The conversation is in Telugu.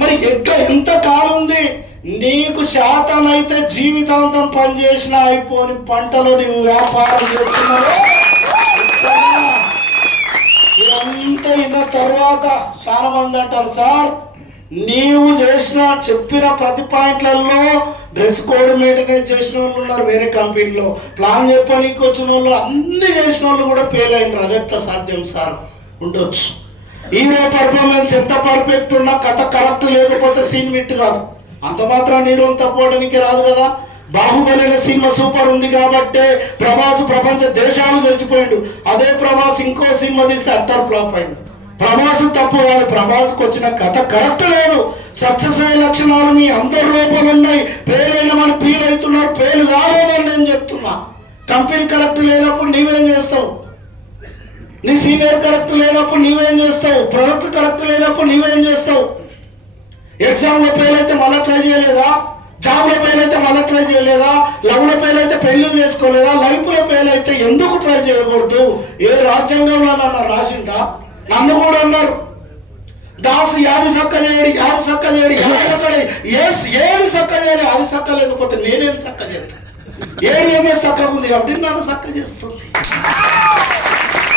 మరి ఎంత కాలం ఉంది? నీకు శాతనైతే జీవితాంతం పనిచేసిన అయిపోని పంటలో నీవు వ్యాపారం చేస్తున్నావు. ఇదంతా ఇన్న తర్వాత చాలా మంది అంటారు, సార్ నీవు చెప్పిన ప్రతి పాయింట్లలో డ్రెస్ కోడ్ మెయింటెనెన్స్ చేసిన వాళ్ళు ఉన్నారు, వేరే కంపెనీలో ప్లాన్ చెప్పడానికి వచ్చిన వాళ్ళు, అన్ని చేసిన వాళ్ళు కూడా ఫెయిల్ అయినారు. అది ఎట్లా సాధ్యం సార్? ఉండొచ్చు. హీరో పర్ఫార్మెన్స్ ఎంత పర్ఫెక్ట్ ఉన్నా కథ కరెక్ట్ లేకపోతే సీన్ మిట్ కాదు. అంత మాత్రం హీరోని తప్పుకోవడానికి రాదు కదా. బాహుబలి అనే సినిమా సూపర్ ఉంది కాబట్టి ప్రభాస్ ప్రపంచ దేశాలు తెలిసిపోయాడు. అదే ప్రభాస్ ఇంకో సినిమా తీస్తే అట్టర్ ఫ్లాప్ అయింది. ప్రభాస్ తప్పు కాదు, ప్రభాస్కి వచ్చిన కథ కరెక్ట్ లేదు. సక్సెస్ అయ్యే లక్షణాలు మీ అందరి లోపల ఉన్నాయి. ఫెయిల్ అయిన మనం ఫీల్ అవుతున్నారు, ఫెయిల్ కాలేదని నేను చెప్తున్నా. కంపెనీ కరెక్ట్ లేనప్పుడు నీవేం చేస్తావు? నీ సీనియర్ కరెక్ట్ లేనప్పుడు నీవేం చేస్తావు? ప్రొడక్ట్ కరెక్ట్ లేనప్పుడు నీవేం చేస్తావు? ఎగ్జామ్లో ఫెయిల్ అయితే మళ్ళీ ట్రై చేయలేదా? జాబ్లో ఫెయిల్ అయితే మళ్ళీ ట్రై చేయలేదా? లవ్లో ఫెయిల్ అయితే పెళ్లి చేసుకోలేదా? లైఫ్లో ఫెయిల్ అయితే ఎందుకు ట్రై చేయకూడదు? ఏ రాజ్యాంగంలో నన్ను రాసిండా? నన్ను కూడా అన్నారు, దాసు యాది సక్క చేయడి, యాది సక్క చేయడి, యాది సక్క ఏది సక్క చేయాలి, అది సక్క లేకపోతే నేనేం సక్క చేస్తాను? ఏడు ఎంఎస్ సక్క ఉంది కాబట్టి నన్ను సక్క చేస్తుంది.